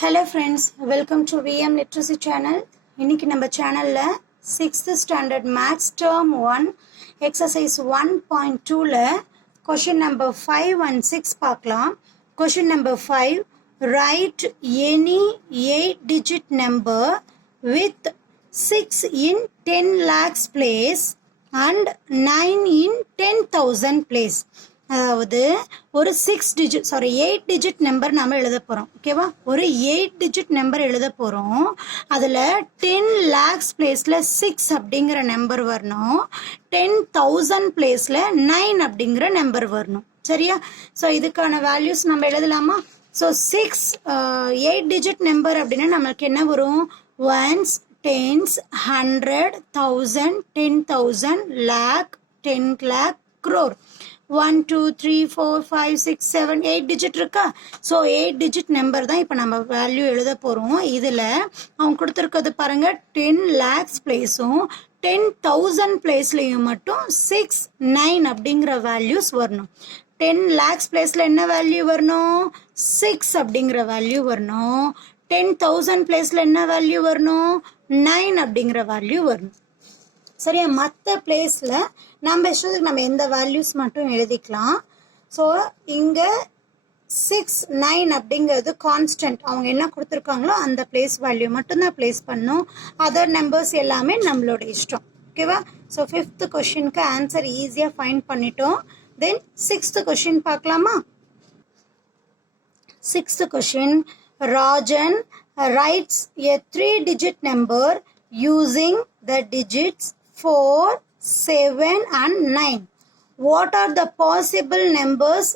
Hello friends, welcome to VM Literacy channel. இன்னைக்கு நம்ம சேனல்ல 6th standard maths term 1 exercise 1.2 ல question number 5 and 6 பார்க்கலாம். Question number 5, write any 8 digit number with 6 in 10 lakhs place and 9 in 10,000 place. அதாவது ஒரு 8 digit number நாம எழுத போறோம். ஓகேவா? ஒரு 8 டிஜிட் நம்பர் எழுத போறோம். அதுல 10 lakhs பிளேஸ்ல 6 அப்படிங்கிற நம்பர் வரணும். 10,000 பிளேஸ்ல 9 அப்படிங்கிற நம்பர் வரணும். சரியா? சோ இதுக்கான வேல்யூஸ் நம்ம எழுதலாமா? சோ 8 டிஜிட் நம்பர் அப்படின்னா நமக்கு என்ன வரும்? ones, tens, 100, 1000, 10,000, lakh, 10 lakh, crore. 1 2 3 4 5 6 7 8 digit இருக்கா? சோ 8 digit நம்பர் தான் இப்போ நம்ம வேல்யூ எழுத போறோம். இதுல அவங்க கொடுத்திருக்கிறது பாருங்க 10 lakhs பிளேஸும் 10,000 பிளேஸ்லயும் மட்டும் 6 9 அப்படிங்கிற வேல்யூஸ் வரணும். 10 lakhs பிளேஸ்ல என்ன வேல்யூ வரணும்? 6 அப்படிங்கிற வேல்யூ வரணும். 10,000 பிளேஸ்ல என்ன வேல்யூ வரணும்? 9 அப்படிங்கிற வேல்யூ வரணும். சரியா? மற்ற பிளேஸ்ல நம்ம இஷ்டத்துக்கு நம்ம எந்த வேல்யூஸ் மட்டும் எழுதிக்கலாம். ஸோ இங்க 6 9 அப்படிங்கிறது கான்ஸ்டன்ட். அவங்க என்ன கொடுத்துருக்காங்களோ அந்த பிளேஸ் வேல்யூ மட்டும்தான் பிளேஸ் பண்ணும். அதர் நம்பர்ஸ் எல்லாமே நம்மளோட இஷ்டம். ஓகேவா? ஸோ 5th கொஸ்டினுக்கு ஆன்சர் ஈஸியாக ஃபைண்ட் பண்ணிட்டோம். தென் 6th கொஸ்டின் பார்க்கலாமா? 6th question, Rajan writes a 3-digit number using the digits 4, 7 and 9. What are the possible numbers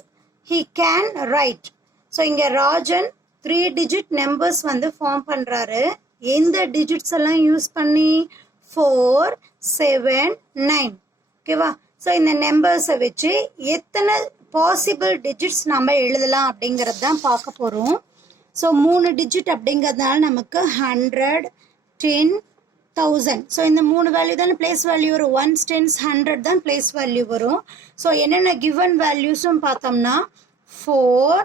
he can write? So இங்க ராஜன் 3-digit numbers வந்து ஃபார்ம் பண்றாரு. எந்த டிஜிட்ஸ் எல்லாம் யூஸ் பண்ணி? 4, 7, 9. ஓகேவா? ஸோ இந்த நம்பர்ஸை வச்சு எத்தனை பாசிபிள் டிஜிட்ஸ் நம்ம எழுதலாம் அப்படிங்கிறது தான் பார்க்க போறோம். ஸோ 3 டிஜிட் அப்படிங்கிறதுனால நமக்கு 100, 10, 1000. ஸோ இந்த 3 வேல்யூ தான் பிளேஸ் வேல்யூ வரும். 1s, 10s, 100 தான் பிளேஸ் வேல்யூ வரும். ஸோ என்னென்ன கிவன் வேல்யூஸும் பார்த்தோம்னா 4,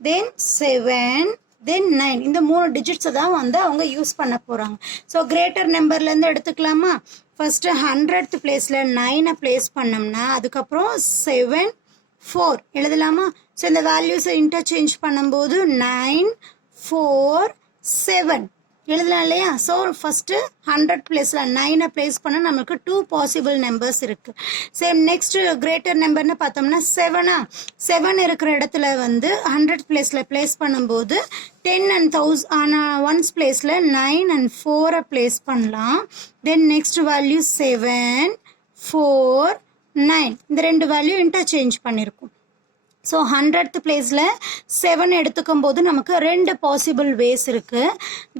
தென் 7, தென் 9. இந்த 3 டிஜிட்ஸை தான் வந்து அவங்க யூஸ் பண்ண போறாங்க. ஸோ கிரேட்டர் நம்பர்லேருந்து எடுத்துக்கலாமா? ஃபர்ஸ்ட் 100th பிளேஸ்ல 9 பிளேஸ் பண்ணோம்னா அதுக்கப்புறம் 7, 4 எழுதலாமா? ஸோ இந்த வேல்யூஸை இன்டர்சேஞ்ச் பண்ணும்போது 9, 4, 7 எழுதலாம் இல்லையா? ஸோ ஃபர்ஸ்ட் 100 பிளேஸ்ல 9 பிளேஸ் பண்ண நமக்கு 2 பாசிபிள் நம்பர்ஸ் இருக்கு. சேம் நெக்ஸ்ட் கிரேட்டர் நம்பர்னு பார்த்தோம்னா 7 இருக்கிற இடத்துல வந்து 100 பிளேஸ்ல பிளேஸ் பண்ணும்போது 10 and 1s பிளேஸ்ல 9 and 4 பிளேஸ் பண்ணலாம். தென் நெக்ஸ்ட் வேல்யூ 7, 4, 9 இந்த ரெண்டு வேல்யூ இன்டர்சேஞ்ச் பண்ணிருக்கும். ஸோ 100th பிளேஸ்ல 7 எடுத்துக்கும் போது நமக்கு 2 பாசிபிள் வேஸ் இருக்கு.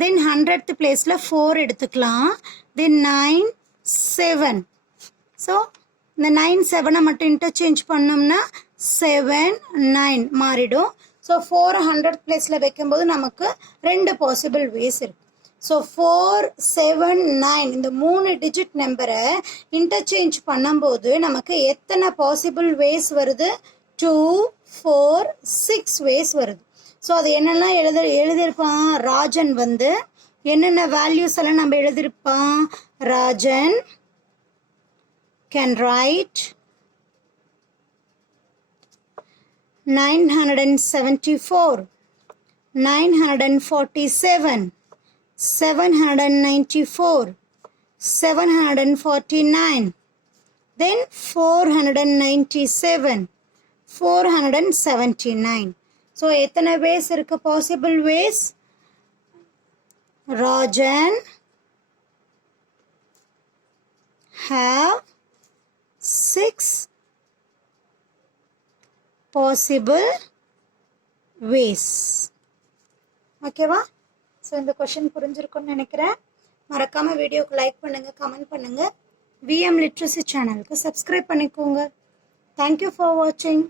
தென் 100th பிளேஸ்ல 4 எடுத்துக்கலாம். தென் 9, 7. ஸோ இந்த 9, 7 மட்டும் இன்டர்சேஞ்ச் பண்ணோம்னா 7, 9 மாறிடும். ஸோ 4 100th பிளேஸ்ல வைக்கும்போது நமக்கு 2 பாசிபிள் வேஸ் இருக்கு. ஸோ 4, 7, 9 இந்த 3 டிஜிட் நம்பரை இன்டர்சேஞ்ச் பண்ணும்போது நமக்கு எத்தனை பாசிபிள் வேஸ் வருது? 2, 4, 6 வேஸ் வருது. ஸோ அது என்னெல்லாம் எழுதியிருப்பான் ராஜன் வந்து என்னென்ன வேல்யூஸ் எல்லாம் நம்ம எழுதியிருப்பான்? Rajan can write 974, 947, 794, 749, then 497, 479. So எத்தனை வேஸ் இருக்கு? Possible ways. Rajan have 6 possible ways. ஓகேவா? ஸோ இந்த கொஸ்டின் புரிஞ்சிருக்கும்னு நினைக்கிறேன். மறக்காம வீடியோக்கு லைக் பண்ணுங்க, கமெண்ட் பண்ணுங்க. VM லிட்ரஸி சேனலுக்கு சப்ஸ்கிரைப் பண்ணிக்கோங்க. Thank you for watching.